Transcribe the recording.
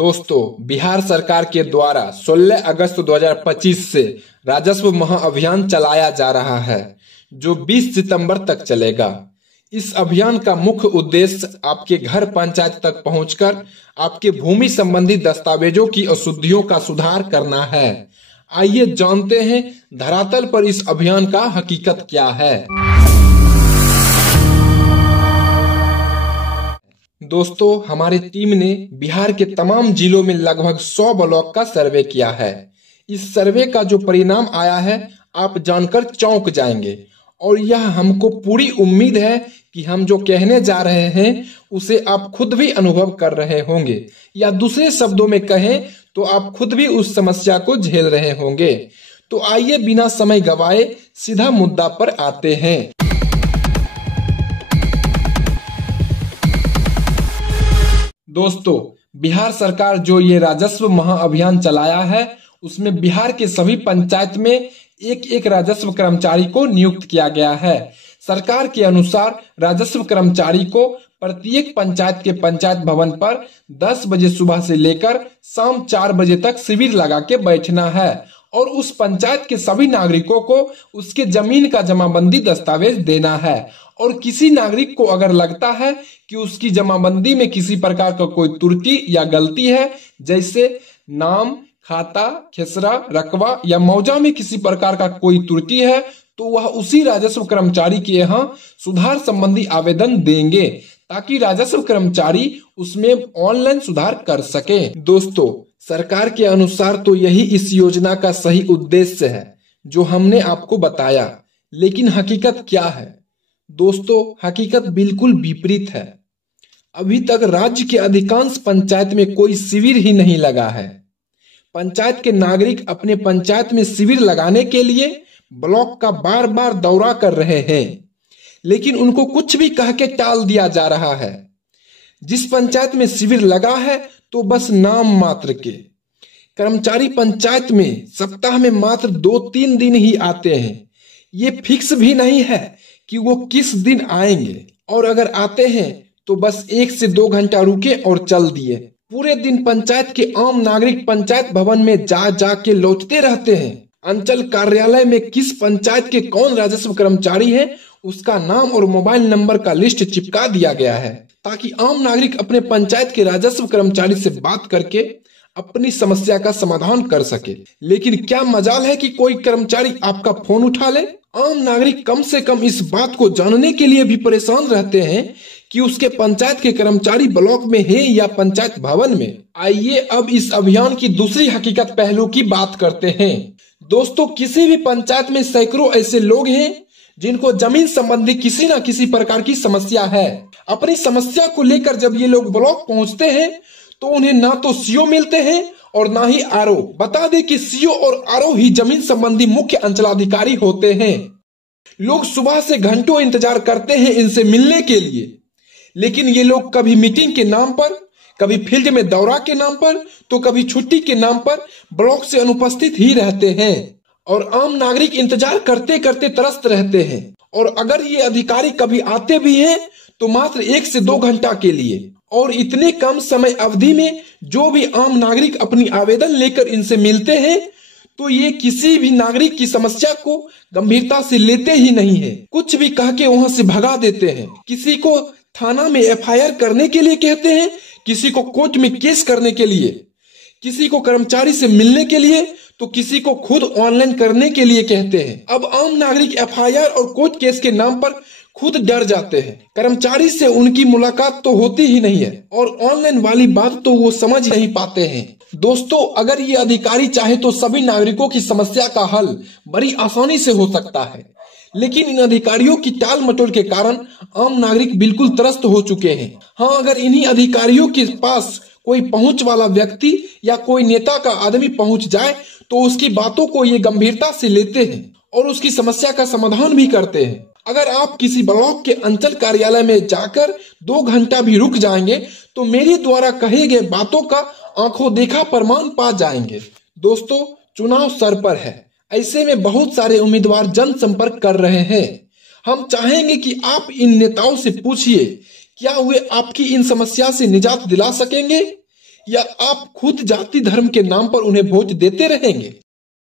दोस्तों, बिहार सरकार के द्वारा 16 अगस्त 2025 से राजस्व महाअभियान चलाया जा रहा है, जो 20 सितंबर तक चलेगा। इस अभियान का मुख्य उद्देश्य आपके घर पंचायत तक पहुंचकर आपके भूमि संबंधी दस्तावेजों की अशुद्धियों का सुधार करना है। आइए जानते हैं धरातल पर इस अभियान का हकीकत क्या है। दोस्तों, हमारी टीम ने बिहार के तमाम जिलों में लगभग 100 ब्लॉक का सर्वे किया है। इस सर्वे का जो परिणाम आया है, आप जानकर चौंक जाएंगे और यह हमको पूरी उम्मीद है कि हम जो कहने जा रहे हैं उसे आप खुद भी अनुभव कर रहे होंगे, या दूसरे शब्दों में कहें तो आप खुद भी उस समस्या को झेल रहे होंगे। तो आइए बिना समय गवाए सीधा मुद्दा पर आते हैं। दोस्तों, बिहार सरकार जो ये राजस्व महाअभियान चलाया है, उसमें बिहार के सभी पंचायत में एक एक राजस्व कर्मचारी को नियुक्त किया गया है। सरकार के अनुसार राजस्व कर्मचारी को प्रत्येक पंचायत के पंचायत भवन पर 10 बजे सुबह से लेकर शाम 4 बजे तक शिविर लगा के बैठना है और उस पंचायत के सभी नागरिकों को उसके जमीन का जमाबंदी दस्तावेज देना है। और किसी नागरिक को अगर लगता है कि उसकी जमाबंदी में किसी प्रकार का कोई त्रुटि या गलती है, जैसे नाम, खाता, खेसरा, रकबा या मौजा में किसी प्रकार का कोई त्रुटि है, तो वह उसी राजस्व कर्मचारी के यहाँ सुधार संबंधी आवेदन देंगे, ताकि राजस्व कर्मचारी उसमें ऑनलाइन सुधार कर सके। दोस्तों, सरकार के अनुसार तो यही इस योजना का सही उद्देश्य है जो हमने आपको बताया, लेकिन हकीकत क्या है? दोस्तों, हकीकत बिल्कुल विपरीत है। अभी तक राज्य के अधिकांश पंचायत में कोई शिविर ही नहीं लगा है। पंचायत के नागरिक अपने पंचायत में शिविर लगाने के लिए ब्लॉक का बार बार दौरा कर रहे हैं, लेकिन उनको कुछ भी कह के टाल दिया जा रहा है। जिस पंचायत में शिविर लगा है तो बस नाम मात्र के कर्मचारी पंचायत में सप्ताह में मात्र 2-3 दिन ही आते हैं। ये फिक्स भी नहीं है कि वो किस दिन आएंगे, और अगर आते हैं तो बस 1 से 2 घंटा रुके और चल दिए। पूरे दिन पंचायत के आम नागरिक पंचायत भवन में जा के लौटते रहते हैं। अंचल कार्यालय में किस पंचायत के कौन राजस्व कर्मचारी है, उसका नाम और मोबाइल नंबर का लिस्ट चिपका दिया गया है, ताकि आम नागरिक अपने पंचायत के राजस्व कर्मचारी से बात करके अपनी समस्या का समाधान कर सके। लेकिन क्या मजाल है कि कोई कर्मचारी आपका फोन उठा ले। आम नागरिक कम से कम इस बात को जानने के लिए भी परेशान रहते हैं कि उसके पंचायत के कर्मचारी ब्लॉक में है या पंचायत भवन में। आइए अब इस अभियान की दूसरी हकीकत पहलू की बात करते हैं। दोस्तों, किसी भी पंचायत में सैकड़ों ऐसे लोग हैं जिनको जमीन संबंधी किसी न किसी प्रकार की समस्या है। अपनी समस्या को लेकर जब ये लोग ब्लॉक पहुंचते हैं तो उन्हें ना तो सीओ मिलते हैं और ना ही आरओ। बता दें कि सीओ और आरओ ही जमीन संबंधी मुख्य अंचलाधिकारी होते हैं। लोग सुबह से घंटों इंतजार करते हैं इनसे मिलने के लिए, लेकिन ये लोग कभी मीटिंग के नाम पर, कभी फील्ड में दौरा के नाम पर, तो कभी छुट्टी के नाम पर ब्लॉक से अनुपस्थित ही रहते हैं और आम नागरिक इंतजार करते करते त्रस्त रहते हैं। और अगर ये अधिकारी कभी आते भी हैं तो मात्र 1 से 2 घंटा के लिए, और इतने कम समय अवधि में जो भी आम नागरिक अपनी आवेदन लेकर इनसे मिलते हैं तो ये किसी भी नागरिक की समस्या को गंभीरता से लेते ही नहीं है। कुछ भी कह के वहां से भगा देते हैं। किसी को थाना में एफआईआर करने के लिए कहते हैं, किसी को कोर्ट में केस करने के लिए, किसी को कर्मचारी से मिलने के लिए, तो किसी को खुद ऑनलाइन करने के लिए कहते हैं। अब आम नागरिक एफआईआर और कोर्ट केस के नाम पर खुद डर जाते हैं। कर्मचारी से उनकी मुलाकात तो होती ही नहीं है और ऑनलाइन वाली बात तो वो समझ नहीं पाते हैं। दोस्तों, अगर ये अधिकारी चाहे तो सभी नागरिकों की समस्या का हल बड़ी आसानी से हो सकता है, लेकिन इन अधिकारियों की टाल मटोल के कारण आम नागरिक बिल्कुल त्रस्त हो चुके हैं। हाँ, अगर इन्हीं अधिकारियों के पास कोई पहुंच वाला व्यक्ति या कोई नेता का आदमी पहुंच जाए तो उसकी बातों को ये गंभीरता से लेते हैं और उसकी समस्या का समाधान भी करते हैं। अगर आप किसी ब्लॉक के अंचल कार्यालय में जाकर 2 घंटा भी रुक जाएंगे तो मेरे द्वारा कहे गए बातों का आंखों देखा प्रमाण पा जाएंगे। दोस्तों, चुनाव सर पर है, ऐसे में बहुत सारे उम्मीदवार जनसंपर्क कर रहे हैं। हम चाहेंगे कि आप इन नेताओं से पूछिए, क्या वे आपकी इन समस्या से निजात दिला सकेंगे या आप खुद जाति धर्म के नाम पर उन्हें वोट देते रहेंगे?